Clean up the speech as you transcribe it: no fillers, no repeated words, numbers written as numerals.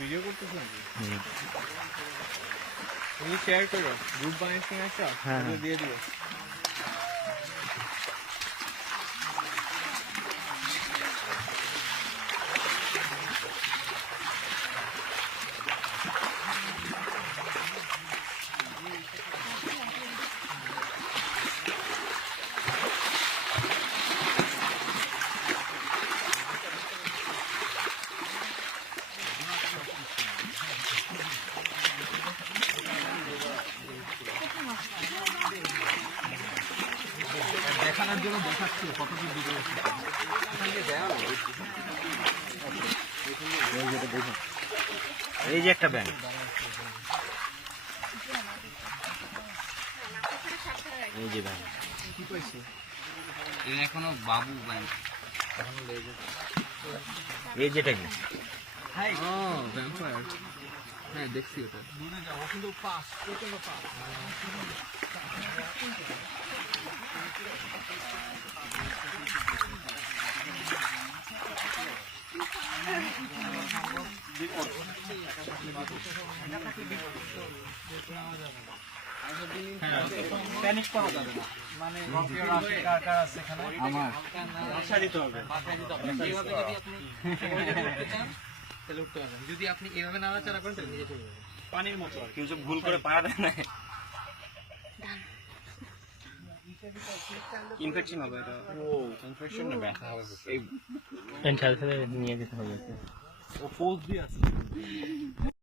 Video করতেছ নাকি? তুমি শেয়ার করো, গ্রুপ বানিয়েছি একটা, দিয়ে দিও। দেখানোর জন্য দেখাচ্ছি কতদূর দিকে এই যে একটা ব্যাংক, এই যে ব্যাংক কি পাইছি এখনো বাবু ব্যাংক, এই যেটা কি ভ্যাম্পায়ার। হ্যাঁ দেখছি ওটা। কিন্তু পাস প্রচন্ড পাস। প্যানিক করা যাবে না, মানে আমার ভাষা দিতে হবে। যদি আপনি এভাবে নাড়াচাড়া করেন তাহলে নিজে চলে যাবে পানির মতো। কেউ যে ভুল করে পাড়া দেয় না, ইনফেকশন হবে। এটা ইনফেকশন না, ব্যথা হবে। এই নিয়ে যেতে হবে। ও পোজ দিয়ে আছে।